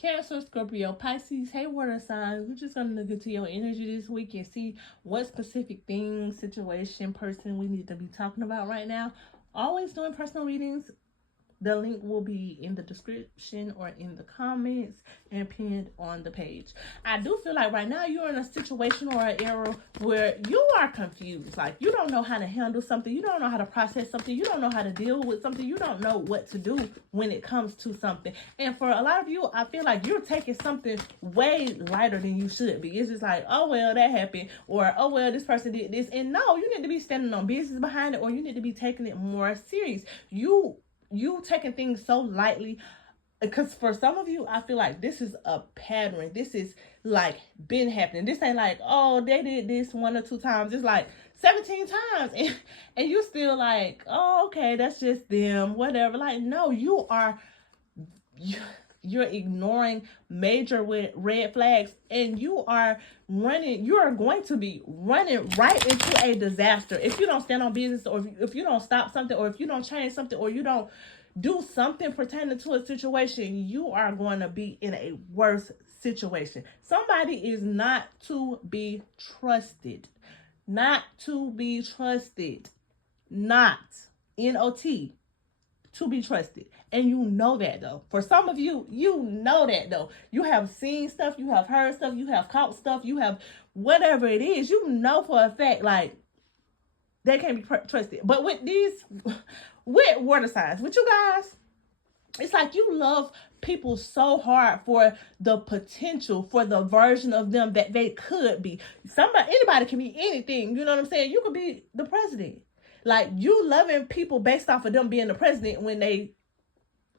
Cancer, Scorpio, Pisces, hey water signs. We're just gonna look into your energy this week and see what specific thing, situation, person we need to be talking about right now. Always doing personal readings. The link will be in the description or in the comments and pinned on the page. I do feel like right now you're in a situation or an era where you are confused. Like you don't know how to handle something. You don't know how to process something. You don't know how to deal with something. You don't know what to do when it comes to something. And for a lot of you, I feel like you're taking something way lighter than you should be. It's just like, oh, well, that happened. Or, oh, well, this person did this. And no, you need to be standing on business behind it, or you need to be taking it more serious. You taking things so lightly, because for some of you, I feel like this is a pattern. This is like been happening. This ain't like, oh, they did this 1 or 2 times. It's like 17 times. And you still like, oh, okay, that's just them, whatever. Like, no, you're ignoring major red flags, and you are going to be running right into a disaster if you don't stand on business, or if you don't stop something, or if you don't change something, or you don't do something pertaining to a situation. You are going to be in a worse situation. Somebody is not to be trusted. Not to be trusted. Not N-O-T. To be trusted. And you know that though. For some of you, you know that though. You have seen stuff, you have heard stuff, you have caught stuff, you have whatever it is. You know for a fact, like, they can't be trusted. But with water signs, with you guys, it's like you love people so hard for the potential, for the version of them that they could be. Anybody can be anything. You know what I'm saying? You could be the president. Like, you loving people based off of them being the president when they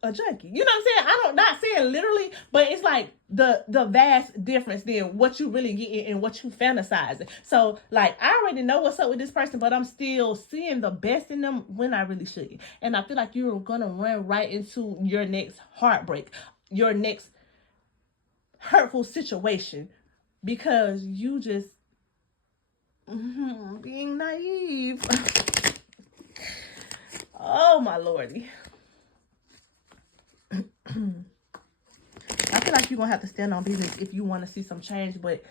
a junkie. You know what I'm saying? I'm not saying literally, but it's like the vast difference then what you really get and what you fantasizing. So, like, I already know what's up with this person, but I'm still seeing the best in them when I really shouldn't. And I feel like you're going to run right into your next heartbreak, your next hurtful situation, because you just being naive. Oh, my Lordy. I feel like you're going to have to stand on business if you want to see some change, but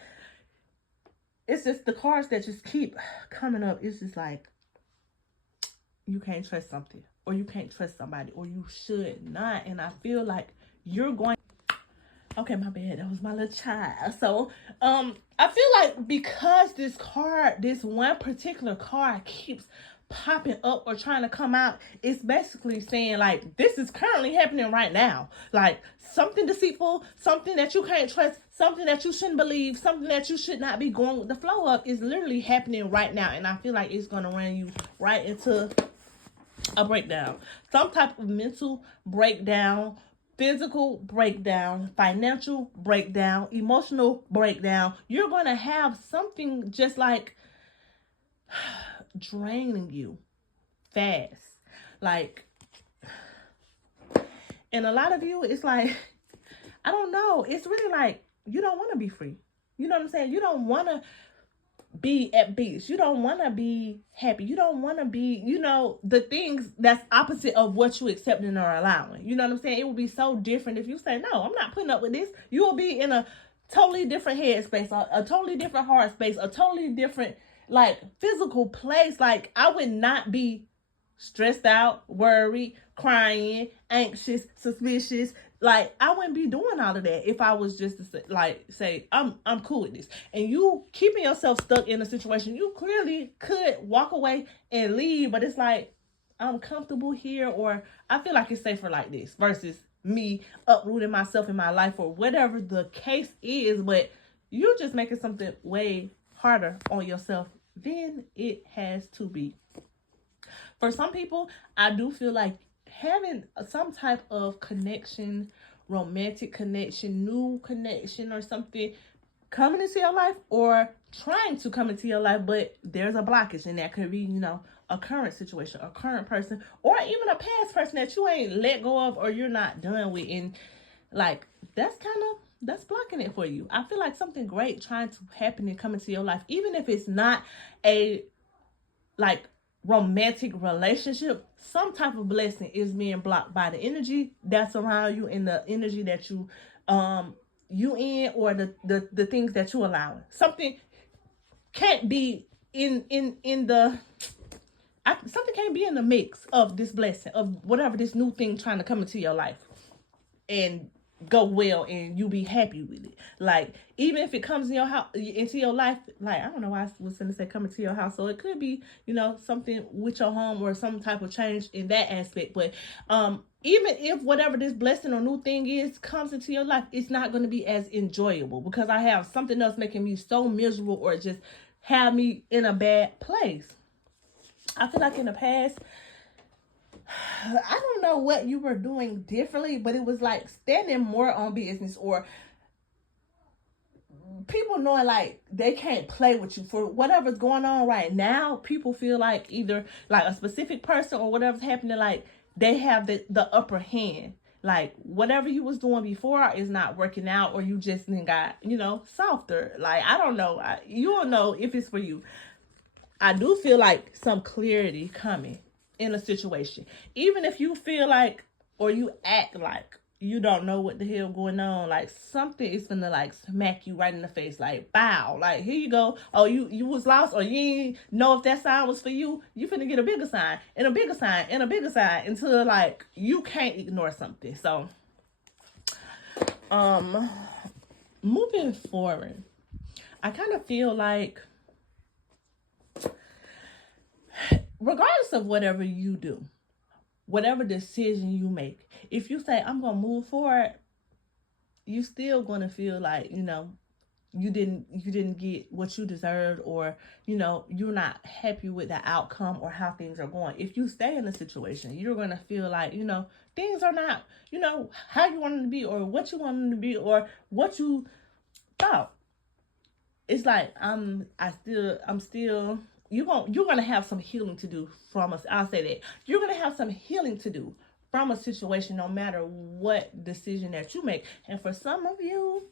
it's just the cards that just keep coming up. It's just like you can't trust something, or you can't trust somebody, or you should not. And I feel like you're going... Okay, my bad. That was my little child. So, I feel like because this one particular card keeps popping up or trying to come out, it's basically saying like this is currently happening right now. Like something deceitful, something that you can't trust, something that you shouldn't believe, something that you should not be going with the flow of is literally happening right now. And I feel like it's going to run you right into a breakdown. Some type of mental breakdown, physical breakdown, financial breakdown, emotional breakdown. You're going to have something just like draining you fast. Like, and a lot of you, it's like, I don't know, it's really like you don't want to be free. You know what I'm saying? You don't want to be at peace. You don't want to be happy. You don't want to be, the things that's opposite of what you accepting or allowing. You know what I'm saying? It would be so different if you say, no, I'm not putting up with this. You will be in a totally different headspace, a totally different heart space, a totally different like physical place. Like, I would not be stressed out, worried, crying, anxious, suspicious. Like, I wouldn't be doing all of that if I was just to say I'm cool with this. And you keeping yourself stuck in a situation, you clearly could walk away and leave, but it's like, I'm comfortable here, or I feel like it's safer like this versus me uprooting myself in my life, or whatever the case is. But you're just making something way harder on yourself than it has to be. For some people, I do feel like having some type of connection, romantic connection, new connection, or something coming into your life, or trying to come into your life, but there's a blockage, and that could be, a current situation, a current person, or even a past person that you ain't let go of, or you're not done with, and like that's blocking it for you. I feel like something great trying to happen and come into your life, even if it's not a like romantic relationship, some type of blessing is being blocked by the energy that's around you and the energy that you in, or the things that you allowing. Something can't be in the something can't be in the mix of this blessing, of whatever this new thing trying to come into your life and go well, and you be happy with it. Like, even if it comes in your house, into your life, like, I don't know why I was gonna say coming to your house, so it could be, something with your home or some type of change in that aspect. But even if whatever this blessing or new thing is comes into your life, it's not going to be as enjoyable, because I have something else making me so miserable or just have me in a bad place. I feel like in the past, I don't know what you were doing differently, but it was like standing more on business, or people knowing like they can't play with you for whatever's going on right now. People feel like either like a specific person or whatever's happening, like they have the upper hand. Like, whatever you was doing before is not working out, or you just got, softer. Like, I don't know. You don't know if it's for you. I do feel like some clarity coming in a situation. Even if you feel like, or you act like you don't know what the hell going on, like something is gonna like smack you right in the face, like, bow, like, here you go. Oh, you was lost, or you didn't know if that sign was for you. You finna get a bigger sign and a bigger sign and a bigger sign until like you can't ignore something. So moving forward, I kind of feel like, regardless of whatever you do, whatever decision you make, if you say, I'm going to move forward, you still going to feel like, you didn't get what you deserved, or, you're not happy with the outcome or how things are going. If you stay in a situation, you're going to feel like, things are not, how you want them to be, or what you want them to be, or what you thought. It's like, I'm still, you're going to have some healing to do from us. I'll say that. You're going to have some healing to do from a situation, no matter what decision that you make. And for some of you,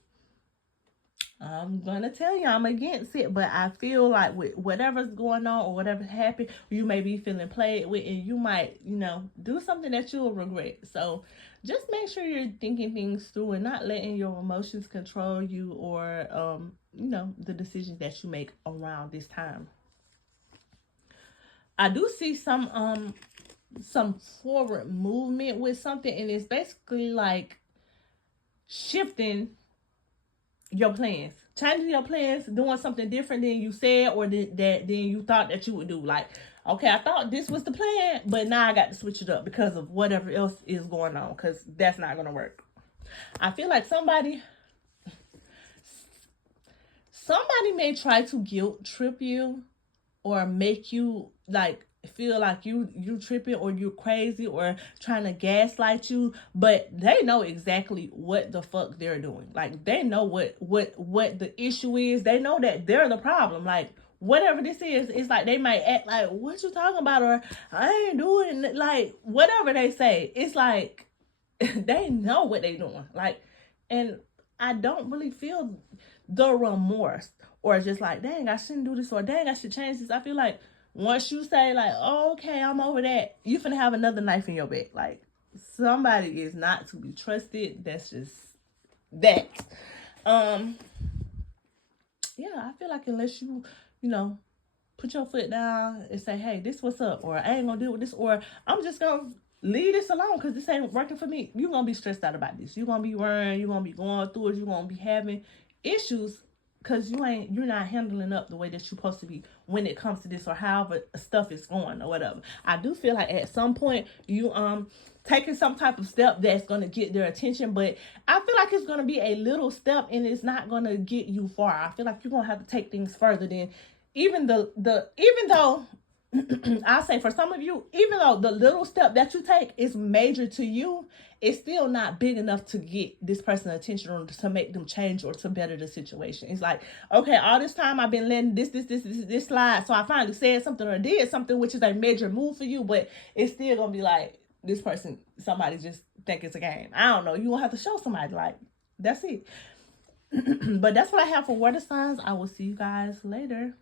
I'm going to tell you, I'm against it, but I feel like with whatever's going on or whatever happened, you may be feeling played with, and you might, do something that you'll regret. So just make sure you're thinking things through and not letting your emotions control you, or, the decisions that you make around this time. I do see some forward movement with something, and it's basically like shifting your plans, changing your plans, doing something different than you said, or than you thought that you would do. Like, okay, I thought this was the plan, but now I got to switch it up because of whatever else is going on, because that's not going to work. I feel like somebody may try to guilt trip you, or make you like feel like you tripping, or you're crazy, or trying to gaslight you, but they know exactly what the fuck they're doing. Like, they know what the issue is. They know that they're the problem. Like, whatever this is, it's like they might act like, what you talking about, or I ain't doing it. Like, whatever they say, it's like they know what they doing. Like, and I don't really feel the remorse, or just like, dang, I shouldn't do this, or dang, I should change this. I feel like once you say like, oh, okay, I'm over that, you finna have another knife in your back. Like, somebody is not to be trusted. That's just that. Yeah, I feel like unless you, put your foot down and say, hey, this what's up, or I ain't gonna deal with this, or I'm just gonna leave this alone because this ain't working for me, you're gonna be stressed out about this. You're gonna be worrying, you're gonna be going through it, you're gonna be having issues because you're not handling up the way that you're supposed to be when it comes to this, or however stuff is going, or whatever. I do feel like at some point you taking some type of step that's going to get their attention, but I feel like it's going to be a little step, and it's not going to get you far. I feel like you're going to have to take things further than even though I'll say for some of you, even though the little step that you take is major to you, it's still not big enough to get this person's attention, or to make them change, or to better the situation. It's like, okay, all this time I've been letting this slide, so I finally said something or did something, which is a major move for you, but it's still gonna be like, this person, somebody just think it's a game. I don't know. You gonna have to show somebody, like, that's it. But that's what I have for water signs. I will see you guys later.